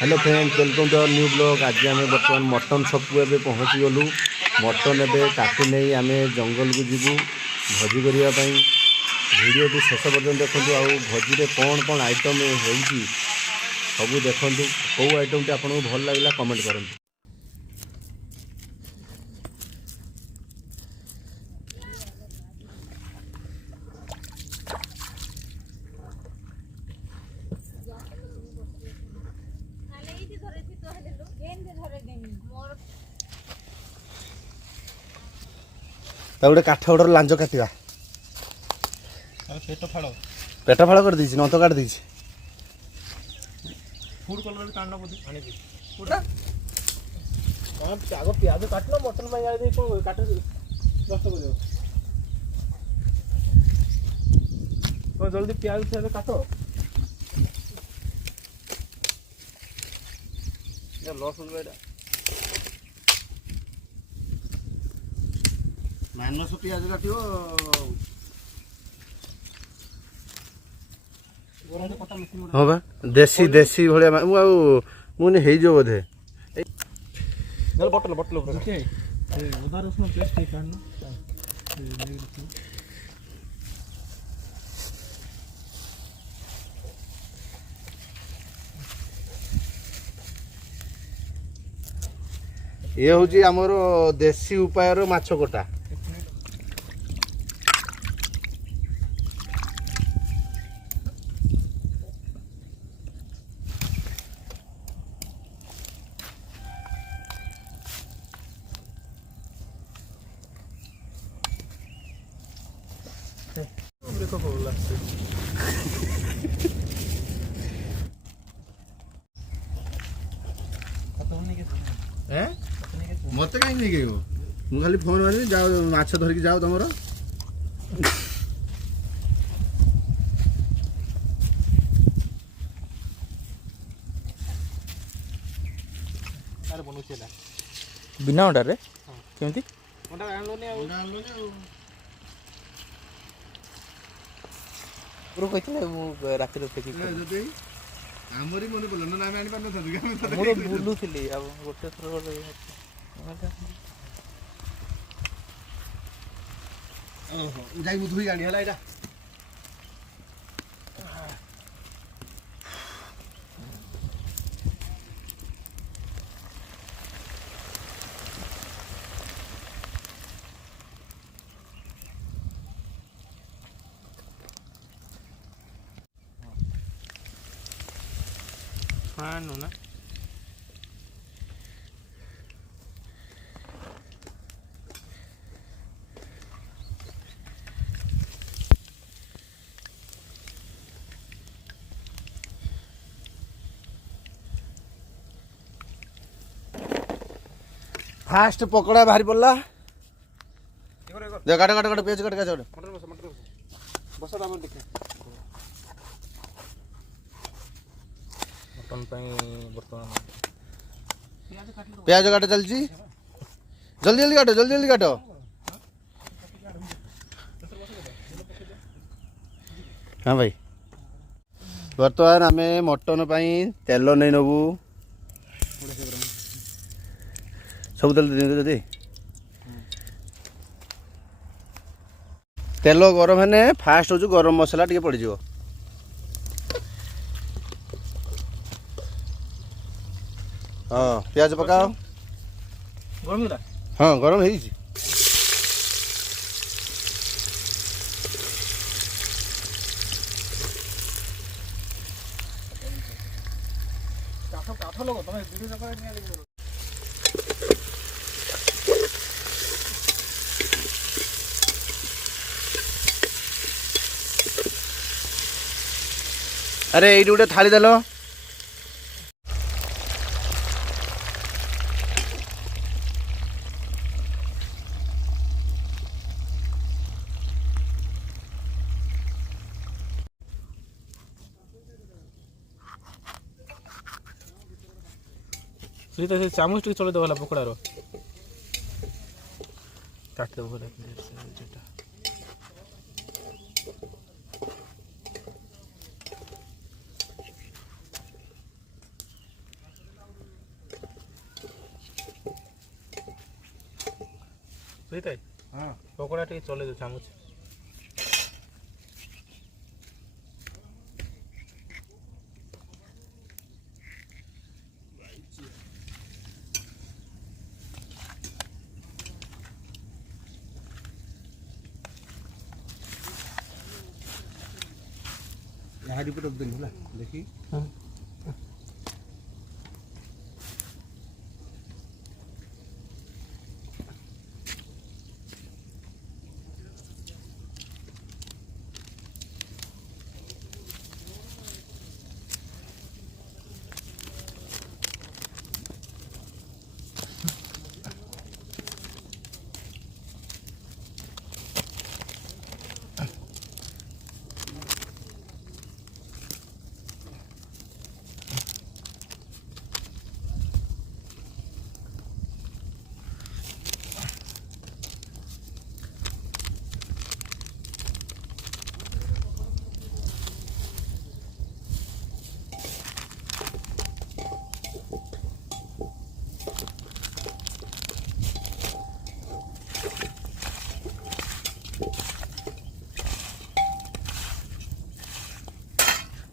Hello friends, welcome to our new blog. आज आम बर्तमान मटन शॉप को एबे पहुँची गलु। मटन एबे काटी नहीं आम जंगल को जीवु भोजी करने। वीडियो टी शेष पर्यटन देखु। आउ भोजी कौन कौन आइटम होगी सब देखु। कौ आइटम टी आपको भल लगे कमेंट करूँ। गोटे काठ गोटर लांच काटा पेट फाड़ कर दीजिए नंत काट दीजिए। फूड कलर भी काटना बोझ आने की आग प्याज काटना मटन में गाड़ी कौन काट नष्ट कर दो जल्दी प्याज प्याज काट लसुन बेटा माइनस प्याज काट हाँ बा देसी देसी भाया मुझे हो बोधे बटल बटल अदा रसुण पेस्ट काटना ये हूँ आमर देसी उपाय माछ कटा। मत कहीं नहीं गई मुझे खाली फोन मारि जाओ माछ धरिकी जाओ तुम बिना अंडा रे केमती राति आमरी मन पड़ल ना आम आनी पार बुलूली गोटे थर जाई धुई आनी है यहाँ हाँ नो ना फास्ट पकड़ा बाहरी पड़ला काट काट काट पेज काट काट बस देखे मटन बर्तमान प्याज काट चलची जल्दी जल्दी काटो जल्दी जल्दी काटो। हाँ भाई बर्तमान आम मटन तेल नहीं नबू सब तेल जदि तेल गरम है फास्ट हूँ गरम मसला टे पड़ जाओ। हाँ प्याज पकाओ गरम हाँ गरम है काठ लोग तुम अरे ये गोटे थाली देल से चामच टे चले देला पकड़ार काट देव বুঝতে ହଁ ପକୋଡ଼ା ଟିକେ ଚଲେଇ ଦେ ଚାମଚ ଏହାରି ଉପରେ ରଖିଦେଲି ହେଲା ଦେଖି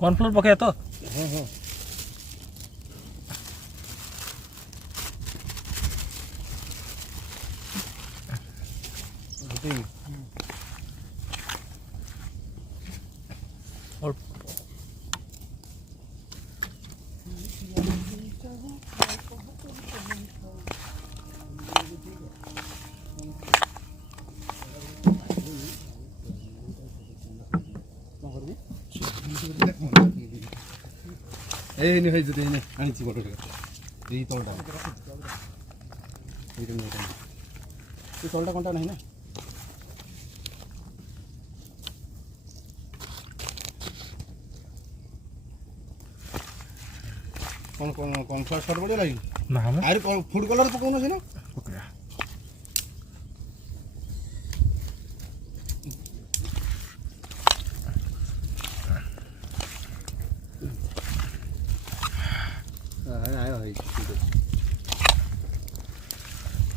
କର୍ଣ୍ଣଫ୍ଲୋର ପକେଇବା ତ ହଁ ହଁ ଅଳ୍ପ ଏଇନି ଭାଇ ଯଦି ଏଇନେ ଆଣିଛି ବଡ଼ ଏଇ ତଳଟା ଏଇଟା ନୁହେଁ ଏ ତଳଟା କଣ୍ଟା ନାହିଁ ନା କ'ଣ କ'ଣ କର୍ଣ୍ଣଫ୍ଲାୱାର ସର୍ଟ ପଡ଼ିଗଲା କି ନା ମ ଆହୁରି ଫୁଡ୍ କଲର୍ ପକାଉନ ସିନା ପକେଇବା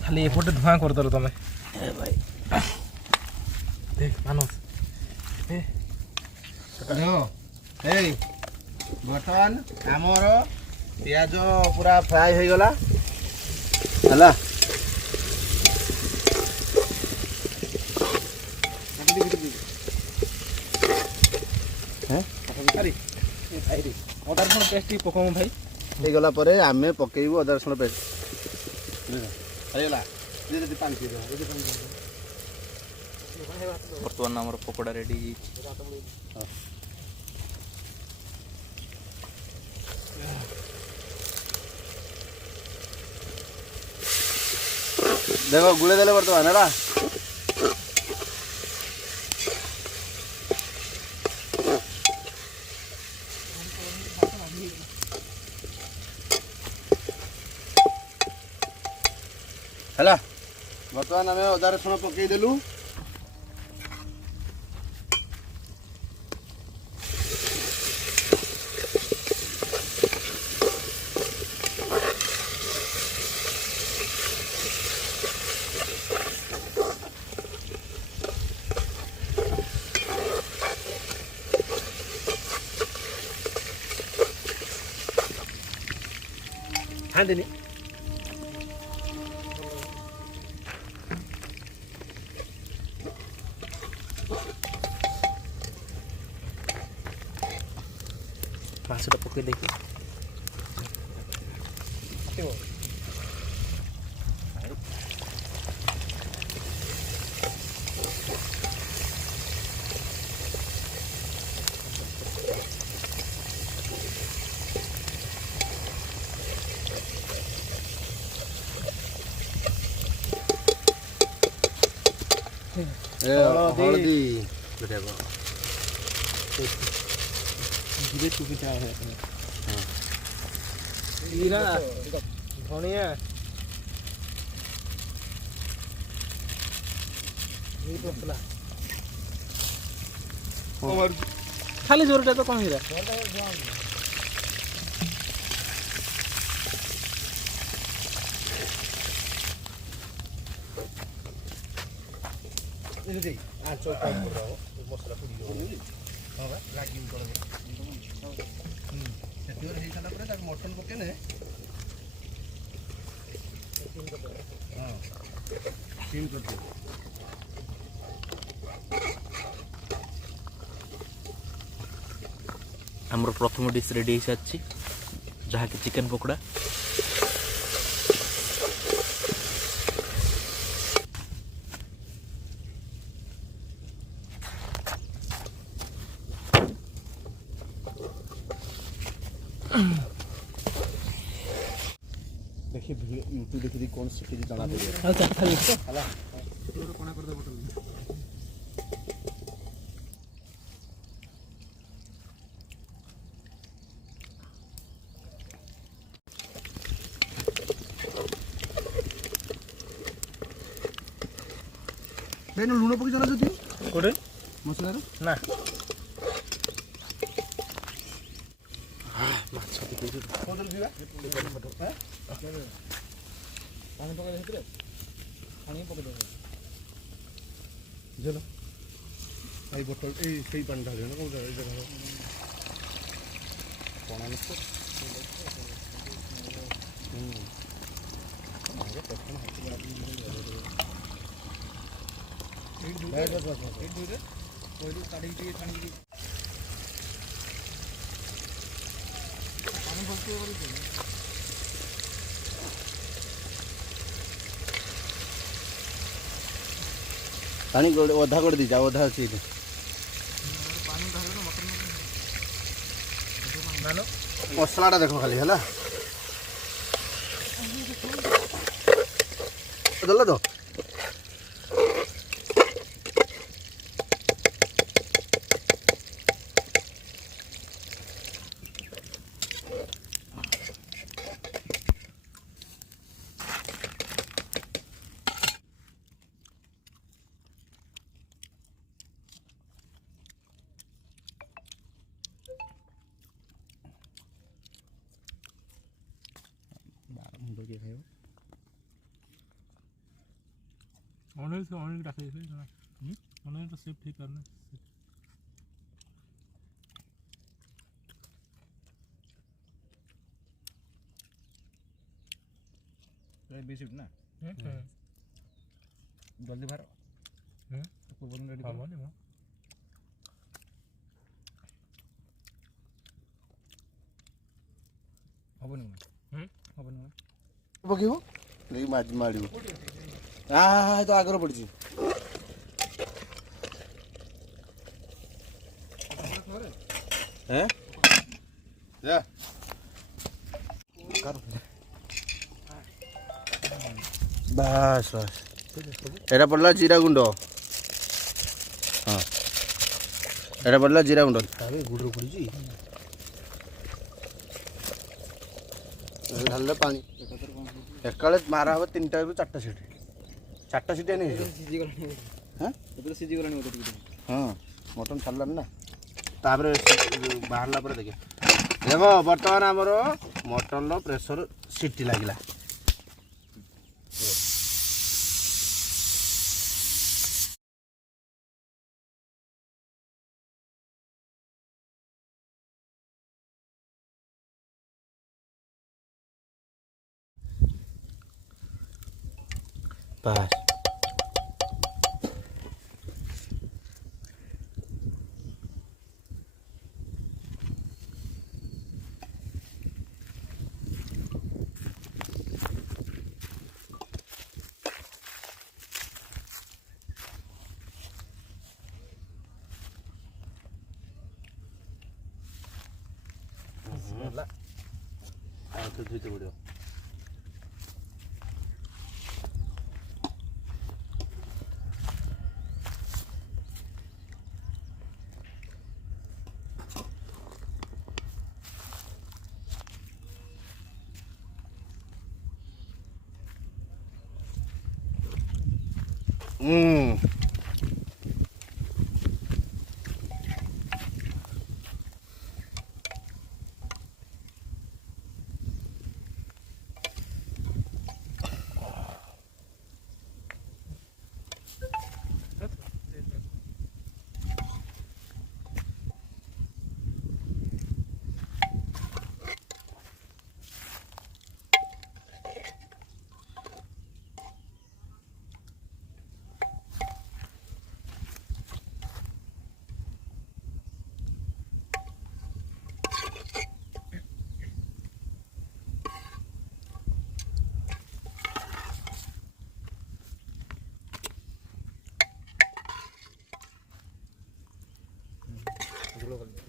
ଖାଲି ଏପଟେ ଧୂଆଁ କରିଦେଲ ତମେ ଦେଖ ମାନସ ଏଇ ବର୍ତ୍ତମାନ ଆମର ପିଆଜ ପୁରା ଫ୍ରାଏ ହେଇଗଲା ହେଲା ଅଦା ରସୁଣ ପେଷ୍ଟ ଟିକେ ପକାଉ ଭାଇ ହେଇଗଲା ପରେ ଆମେ ପକେଇବୁ ଅଦା ରସୁଣ ପେଷ୍ଟ ହେଇଗଲା ପାଣି ବର୍ତ୍ତମାନ ଆମର ପକୋଡ଼ା ରେଡ଼ି ଦେଖ ଗୁଳେଇ ଦେଲେ ବର୍ତ୍ତମାନ ହେଲା ହେଲା ବର୍ତ୍ତମାନ ଆମେ ଅଦା ରସୁଣ ପକେଇଦେଲୁ ଖାଆନ୍ତିନି ମାଛଟା ପକେଇ ଦେଇକି ହଳଦୀ ଧୀରେ ଚୁପିଟା ଜିରା ଧନିଆ ମସଲା ଖାଲି ଜୋରଟା ତ କଣ ହେଇରା ଯଦି ଆଞ୍ଚ କମ୍ କରିଦେବ ମସଲା ପୋଡ଼ିଯିବ ହଁ ବା ଲାଗିବି କ'ଣ ସେତିକି ହେଇସାରିଲା ପରେ ତାକୁ ମଟନ୍ ପକେଇଲେ ହଁ ସିମ୍ କରିଦେବ ଆମର ପ୍ରଥମ ଡିସ୍ ରେଡ଼ି ହେଇସାରିଛି ଯାହାକି ଚିକେନ୍ ପକୋଡ଼ା। देखिए यूट्यूब देखिए कौन सीखी जाना पड़ेगा अच्छा खाली हला कोना कर दे बोतल बेनो लूण पकी जाना जति कोड़े मसला रे ना माछ देखि बोतल दिबा हैं पानी पका दे पानी पका दे चलो এই বোতল এই সেই পানি ঢালিও না কোন এই জায়গা কোনা নিচ্ছে আগে পেছন হাতে লাগি এই দুইরে ওইটু কাটি দিয়ে পানি দিয়ে পানি বলতে পারি पानी अधा कर दी जाओ अधा अच्छी मसलाटा देख खाली है दल तो मुंडो के खायो ऑनलाइन से ऑनलाइन रख दे ना ऑनलाइन तो सेव ठीक करना ये बीस ना जल्दी बाहर को बन रेडी हां बोले मां हबनी हबनी पकेबो नहीं माज माडियो हां तो आगर पड़ची हैं जा कर बस बस एटा पड़ला जीरा गुंड हां एटा पड़ला जीरा गुंड ताबे गुडरो पड़ची ढाल पानी एकाले मारा हम 3टा रु 4टा सीटी 4टा सीटी नहीं हाँ मटन छाड़लान ना तापर बाहरला पर देखे देख बर्तमान आमर मटन प्रेसर सीटी लगिला बस तो धुते पड़ो ଝୋଳ କରି